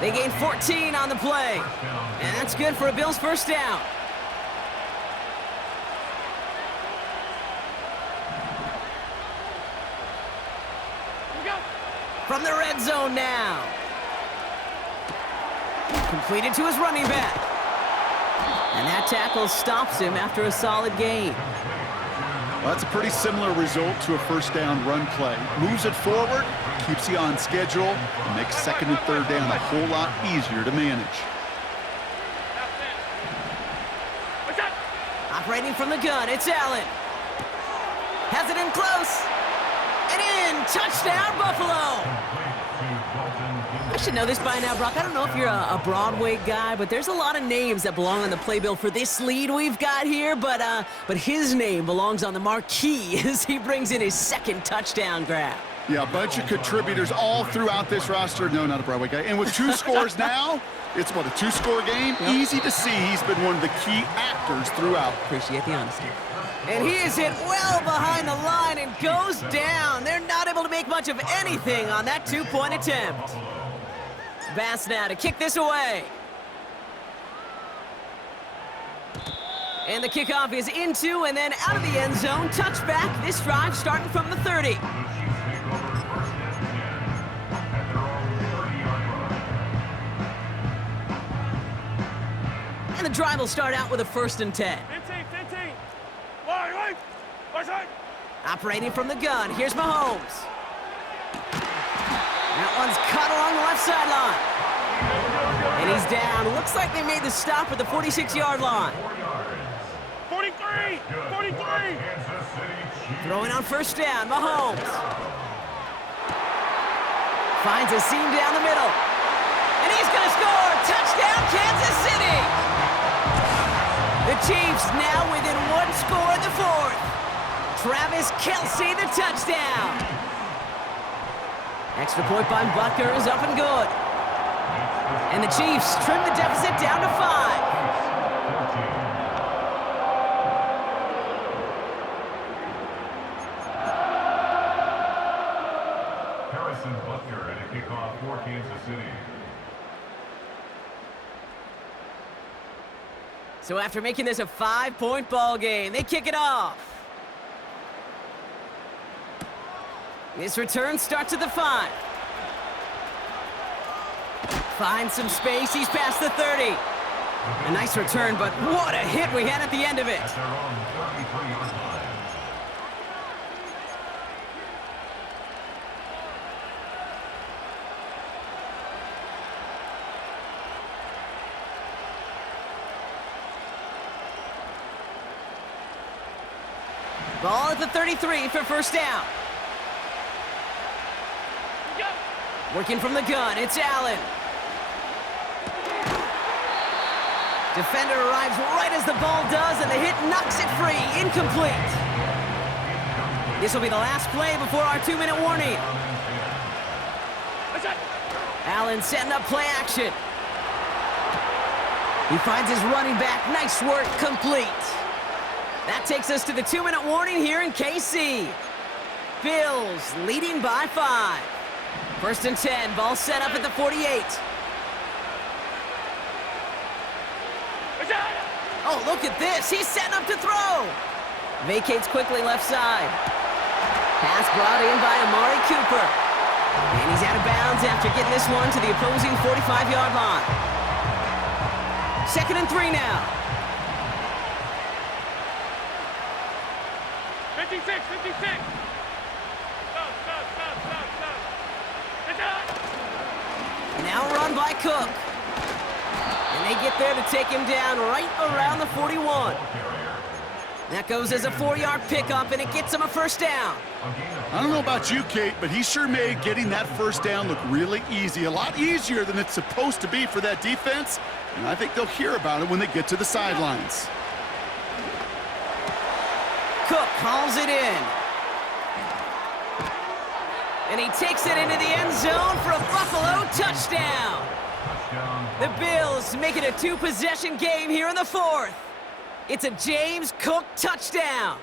They gain 14 on the play. And that's good for a Bills first down. From the red zone now. Completed to his running back. And that tackle stops him after a solid gain. Well, that's a pretty similar result to a first down run play. Moves it forward, keeps you on schedule, and makes second and third down a whole lot easier to manage. Operating from the gun, it's Allen. Has it in close. And in, touchdown, Buffalo. I should know this by now, Brock. I don't know if you're a Broadway guy, but there's a lot of names that belong on the playbill for this lead we've got here, but his name belongs on the marquee as he brings in his second touchdown grab. Yeah, a bunch of contributors all throughout this roster. No, not a Broadway guy. And with 2 scores now, it's what, a 2-score game? Yep. Easy to see he's been one of the key actors throughout. Appreciate the honesty. And he is hit well behind the line and goes down. They're not able to make much of anything on that 2-point attempt. Bass now to kick this away. And the kickoff is into and then out of the end zone. Touchback. This drive starting from the 30. And the drive will start out with a 1st and 10. 15. Wide. Operating from the gun. Here's Mahomes. That one's cut along the left sideline. And he's down. Looks like they made the stop at the 46-yard line. 43. Throwing on first down, Mahomes. Finds a seam down the middle. And he's going to score. Touchdown, Kansas City. The Chiefs now within 1 score in the 4th. Travis Kelce, the touchdown. Extra point by Butker is up and good. And the Chiefs trim the deficit down to 5. Harrison Butker and a kickoff for Kansas City. So after making this a 5-point ball game, they kick it off. This return starts at the 5. Finds some space. He's past the 30. A nice return, but what a hit we had at the end of it. Ball at the 33 for first down. Working from the gun, it's Allen. Defender arrives right as the ball does, and the hit knocks it free. Incomplete. This will be the last play before our 2-minute warning. Allen setting up play action. He finds his running back. Nice work, complete. That takes us to the 2-minute warning here in KC. Bills leading by 5. 1st and 10, ball set up at the 48. Oh, look at this. He's setting up to throw. Vacates quickly left side. Pass brought in by Amari Cooper. And he's out of bounds after getting this one to the opposing 45-yard line. 2nd and 3 now. 56. Now run by Cook. And they get there to take him down right around the 41. That goes as a 4-yard pickup, and it gets him a first down. I don't know about you, Kate, but he sure made getting that first down look really easy. A lot easier than it's supposed to be for that defense. And I think they'll hear about it when they get to the sidelines. Cook calls it in. And he takes it into the end zone for a Buffalo touchdown. The Bills make it a 2-possession game here in the 4th. It's a James Cook touchdown.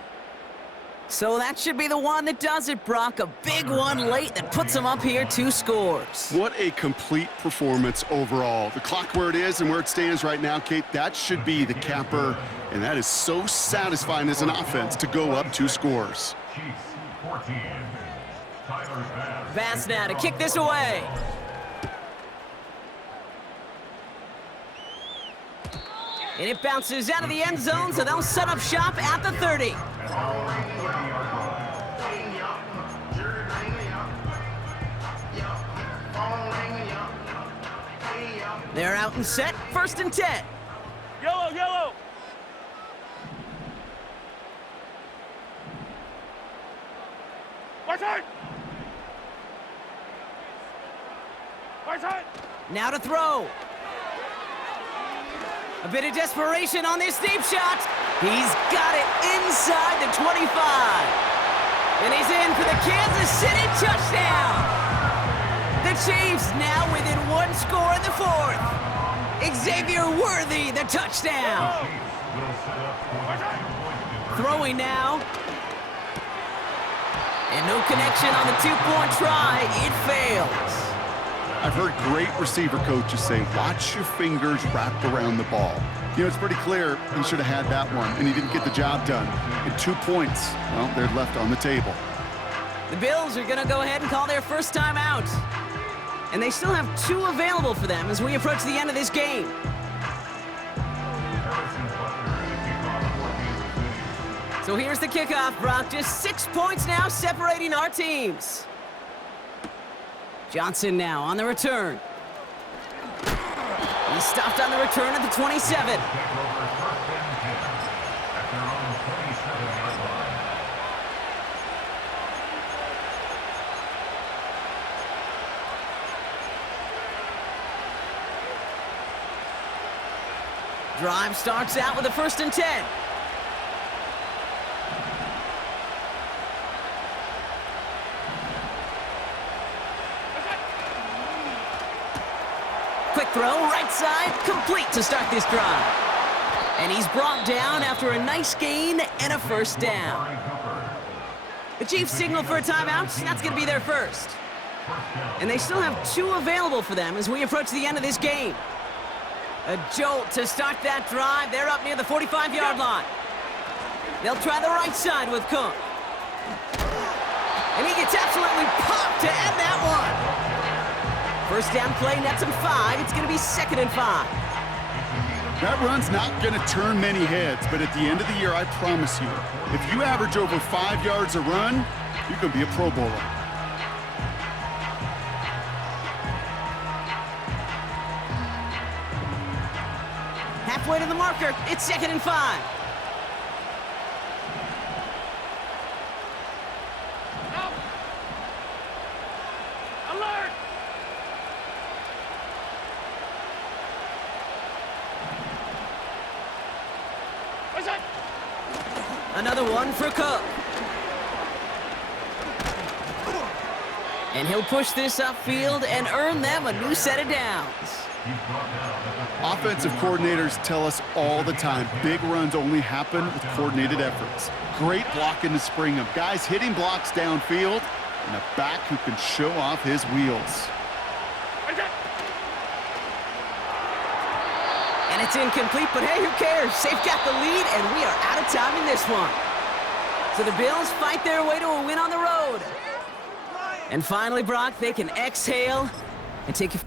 So that should be the one that does it, Brock. A big one late that puts them up here 2 scores. What a complete performance overall. The clock where it is and where it stands right now, Kate, that should be the capper, and that is so satisfying as an offense to go up 2 scores. Chiefs 14. Tyler Bass. Bass now to kick this away. And it bounces out of the end zone, so they'll set up shop at the 30. They're out and set, 1st and 10. Yellow, yellow. Right side. Right side. Now to throw. A bit of desperation on this deep shot. He's got it inside the 25. And he's in for the Kansas City touchdown. The Chiefs now within 1 score in the 4th. Xavier Worthy, the touchdown. Throwing now. And no connection on the 2-point try. It fails. I've heard great receiver coaches say, watch your fingers wrap around the ball. You know, it's pretty clear he should have had that one, and he didn't get the job done. And 2 points, well, they're left on the table. The Bills are going to go ahead and call their first time out. And they still have 2 available for them as we approach the end of this game. So here's the kickoff, Brock. Just 6 points now separating our teams. Johnson now on the return. He stopped on the return at the 27. Drive starts out with a 1st and 10. Quick throw, right side, complete to start this drive. And he's brought down after a nice gain and a 1st down. The Chiefs signal for a timeout. That's going to be their first. And they still have 2 available for them as we approach the end of this game. A jolt to start that drive. They're up near the 45-yard line. They'll try the right side with Cook. And he gets absolutely popped to end that one. 1st down play, nets him 5. It's going to be 2nd and 5. That run's not going to turn many heads, but at the end of the year, I promise you, if you average over 5 yards a run, you're going to be a Pro Bowler. Halfway to the marker. It's 2nd and 5. Alert. Right side. Another one for Cook. And he'll push this upfield and earn them a new set of downs. Offensive coordinators tell us all the time, big runs only happen with coordinated efforts. Great blocking to spring them. Guys hitting blocks downfield, and a back who can show off his wheels. Right side. And it's incomplete, but hey, who cares? They've got the lead, and we are out of time in this one. So the Bills fight their way to a win on the road. And finally, Brock, they can exhale and take a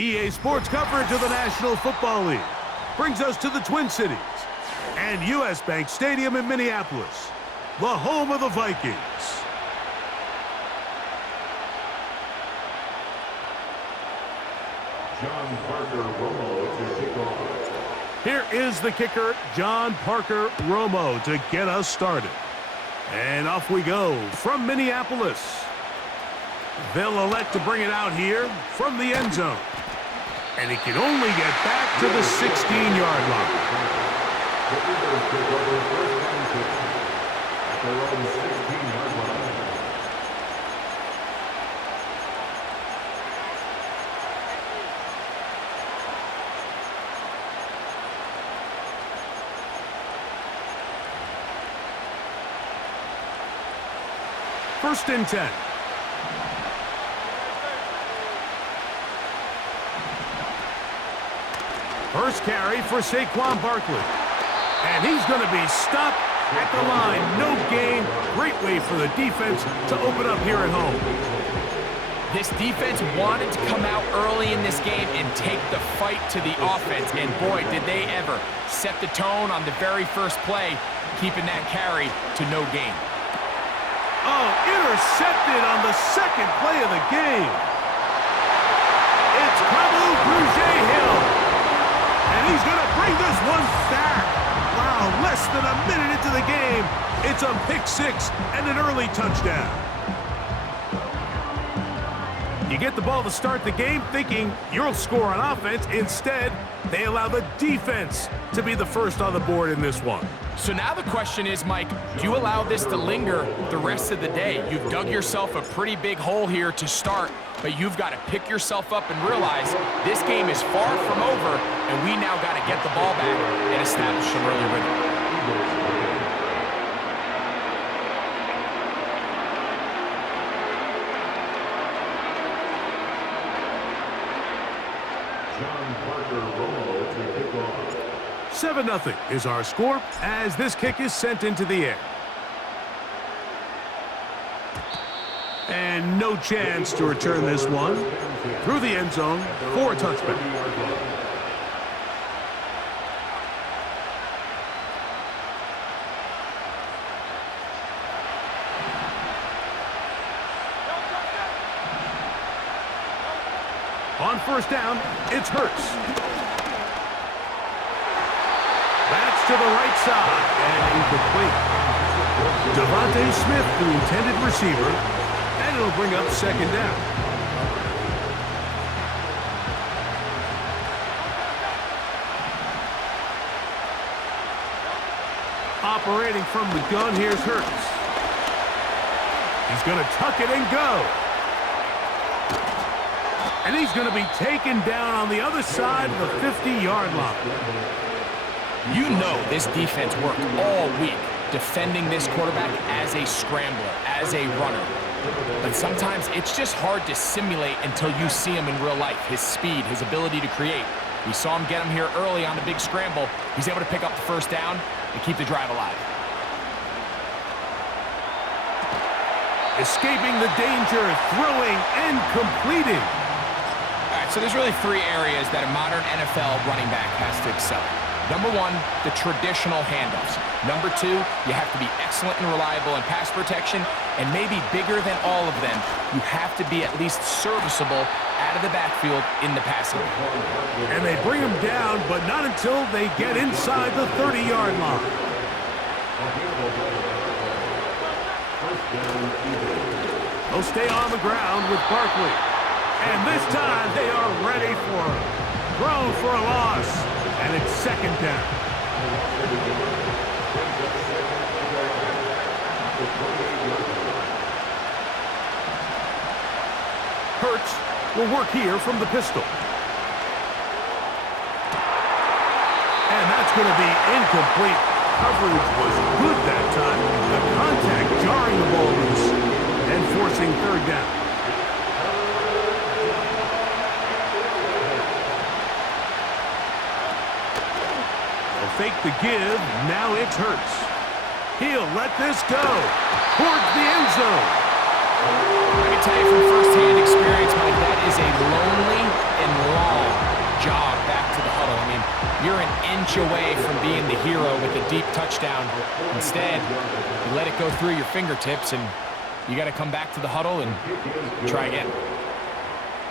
EA Sports coverage of the National Football League brings us to the Twin Cities and U.S. Bank Stadium in Minneapolis, the home of the Vikings. John Parker Romo to kick off. Here is the kicker, John Parker Romo, to get us started. And off we go from Minneapolis. They'll elect to bring it out here from the end zone. And he can only get back to the 16-yard line. The Eagles pick up their first down kick at their own 16-yard line. First and 10. First carry for Saquon Barkley. And he's going to be stopped at the line. No gain. Great way for the defense to open up here at home. This defense wanted to come out early in this game and take the fight to the offense. And boy, did they ever set the tone on the very first play, keeping that carry to no gain. Oh, intercepted on the second play of the game. It's Kamu Grugier-Hill. And he's going to bring this one back. Wow, less than a minute into the game. It's a pick six and an early touchdown. You get the ball to start the game thinking you'll score on offense. Instead, they allow the defense to be the first on the board in this one. So now the question is, Mike, do you allow this to linger the rest of the day? You've dug yourself a pretty big hole here to start, but you've got to pick yourself up and realize this game is far from over, and we now got to get the ball back and establish some early rhythm. John Parker Romo to kick off. 7-0 is our score as this kick is sent into the air. And no chance to return this one through the end zone for a touchback. On first down, it's Hurts. That's to the right side and incomplete. Devontae Smith, the intended receiver, and it'll bring up second down. Operating from the gun, here's Hurts. He's going to tuck it and go. And he's going to be taken down on the other side of the 50-yard line. You know this defense worked all week defending this quarterback as a scrambler, as a runner. But sometimes it's just hard to simulate until you see him in real life, his speed, his ability to create. We saw him get him here early on the big scramble. He's able to pick up the first down and keep the drive alive. Escaping the danger, throwing, and completing. All right, so there's really three areas that a modern NFL running back has to excel. Number one, the traditional handoffs. Number two, you have to be excellent and reliable in pass protection, and maybe bigger than all of them, you have to be at least serviceable out of the backfield in the passing game. And they bring him down, but not until they get inside the 30-yard line. They'll stay on the ground with Barkley. And this time they are ready for him. Thrown for a loss. And it's second down. Hurts will work here from the pistol. And that's going to be incomplete. Coverage was good that time. The contact jarring the ball loose and forcing third down. Fake the give, now it's Hurts. He'll let this go towards the end zone. I can tell you from firsthand experience, Mike, that is a lonely and long jog back to the huddle. I mean, you're an inch away from being the hero with a deep touchdown. Instead, you let it go through your fingertips, and you got to come back to the huddle and try again.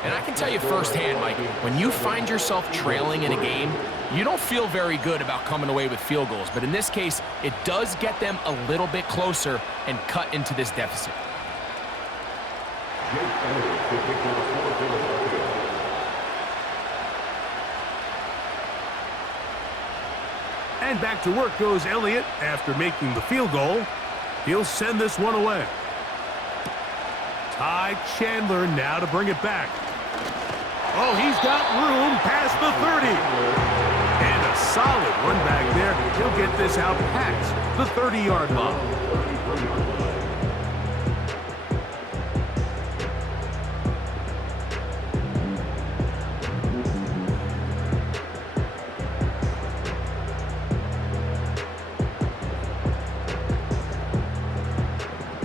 And I can tell you firsthand, Mike, when you find yourself trailing in a game, you don't feel very good about coming away with field goals. But in this case, it does get them a little bit closer and cut into this deficit. And back to work goes Elliott after making the field goal. He'll send this one away. Ty Chandler now to bring it back. Oh, he's got room past the 30. And a solid run back there. He'll get this out past the 30-yard line.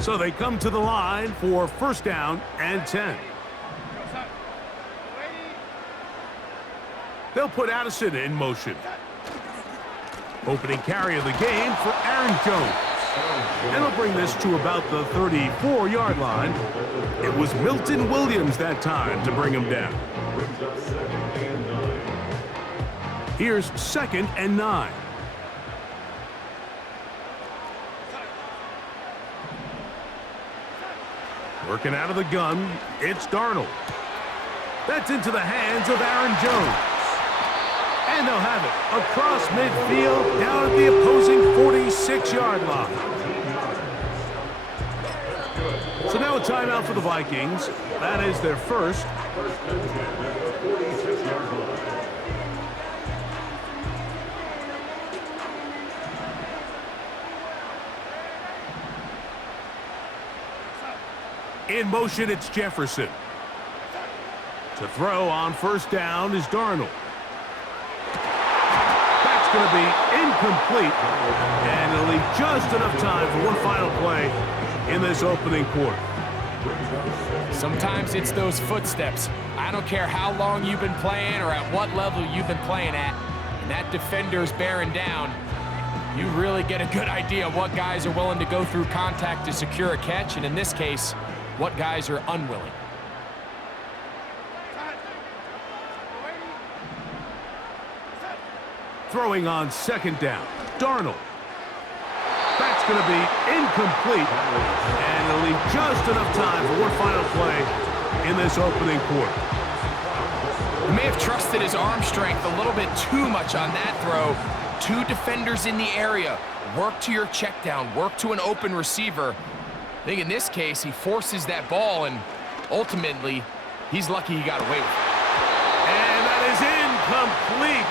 So they come to the line for first down and 10. They'll put Addison in motion. Opening carry of the game for Aaron Jones. And they'll bring this to about the 34-yard line. It was Milton Williams that time to bring him down. Here's 2nd and 9. Working out of the gun, it's Darnold. That's into the hands of Aaron Jones. And they'll have it across midfield down at the opposing 46-yard line. So now a timeout for the Vikings. That is their first. In motion, it's Jefferson. To throw on first down is Darnold. That's going to be incomplete. And it'll leave just enough time for one final play in this opening quarter. Sometimes it's those footsteps. I don't care how long you've been playing or at what level you've been playing at. And that defender's bearing down. You really get a good idea of what guys are willing to go through contact to secure a catch. And in this case, what guys are unwilling. Throwing on second down, Darnold. That's going to be incomplete. And it'll leave just enough time for one final play in this opening quarter. He may have trusted his arm strength a little bit too much on that throw. Two defenders in the area. Work to your check down. Work to an open receiver. I think in this case, he forces that ball, and ultimately, he's lucky he got away with it. And that is incomplete.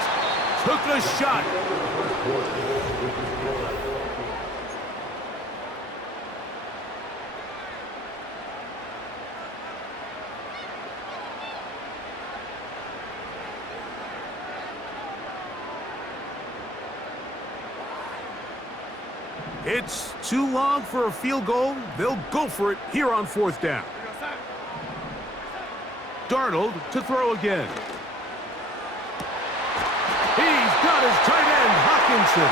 Took the shot. It's too long for a field goal. They'll go for it here on fourth down. Darnold to throw again. He's got his tight end, Hockenson.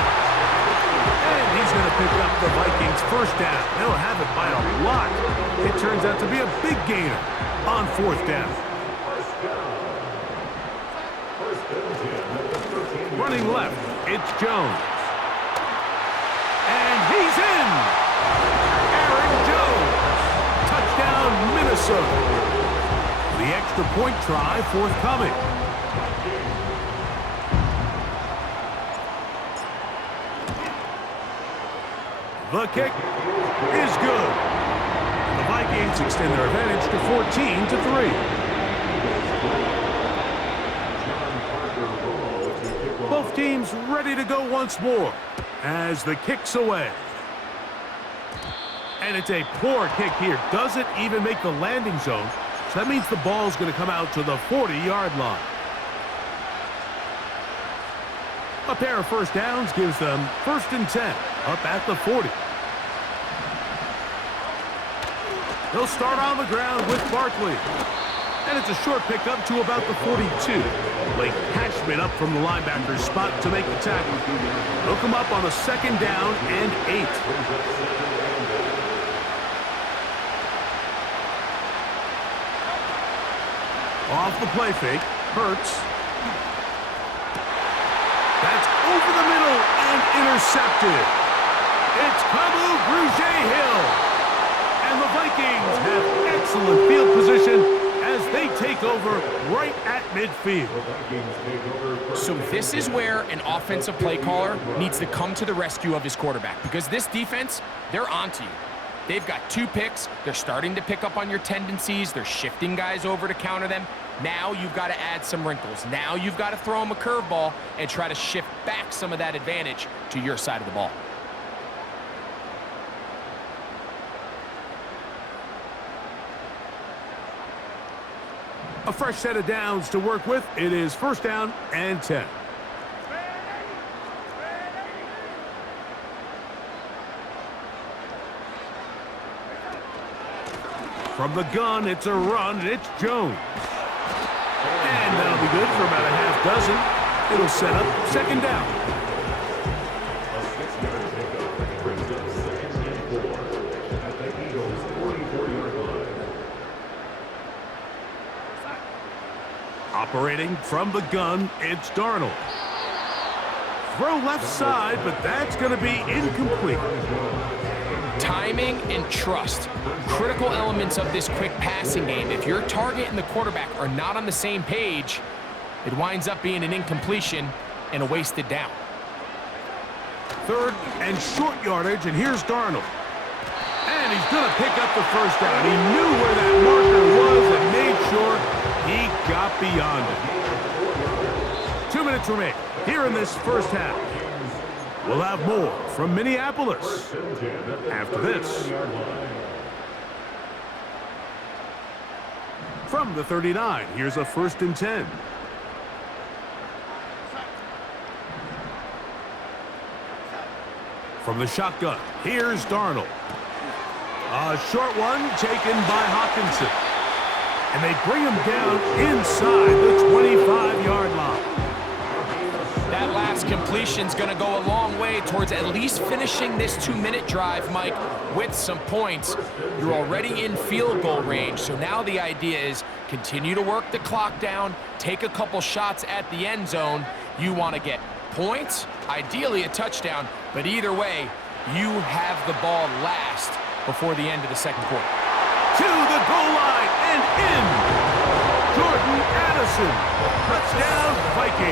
And he's going to pick up the Vikings first down. They'll have it by a lot. It turns out to be a big gainer on fourth down. Running left, it's Jones. And he's in! Aaron Jones! Touchdown, Minnesota. The extra point try forthcoming. The kick is good. And the Vikings extend their advantage to 14-3. Both teams ready to go once more as the kick's away. And it's a poor kick here. Doesn't even make the landing zone. So that means the ball's going to come out to the 40-yard line. A pair of first downs gives them 1st and 10 up at the 40. They'll start on the ground with Barkley. And it's a short pickup to about the 42. Blake Cashman up from the linebacker's spot to make the tackle. They'll come up on a 2nd down and 8. Off the play fake, Hurts. That's over the middle and intercepted. It's Kamu Grugier-Hill. And the Vikings have excellent field position as they take over right at midfield. So this is where an offensive play caller needs to come to the rescue of his quarterback, because this defense, they're onto you. They've got 2 picks. They're starting to pick up on your tendencies. They're shifting guys over to counter them. Now you've got to add some wrinkles. Now you've got to throw them a curveball and try to shift back some of that advantage to your side of the ball. A fresh set of downs to work with. It is 1st down and 10. From the gun, it's a run, and it's Jones. And that'll be good for about a half dozen. It'll set up 2nd down. A 6-yard pickup brings up 2nd and 4 at the Eagles' 44-yard line. Operating from the gun, it's Darnold. Throw left side, but that's going to be incomplete. Timing and trust, critical elements of this quick passing game. If your target and the quarterback are not on the same page, it winds up being an incompletion and a wasted down. 3rd and short yardage, and here's Darnold. And he's going to pick up the 1st down. He knew where that marker was and made sure he got beyond it. 2 minutes remain here in this 1st half. We'll have more from Minneapolis after this. From the 39, here's a 1st and 10. From the shotgun, here's Darnold. A short one taken by Hawkinson. And they bring him down inside the 25-yard line. That last completion's going to go a long way towards at least finishing this 2-minute drive, Mike, with some points. You're already in field goal range, so now the idea is continue to work the clock down, take a couple shots at the end zone. You want to get points, ideally a touchdown, but either way, you have the ball last before the end of the 2nd quarter. To the goal line and in. Jordan Addison. Touchdown, Vikings.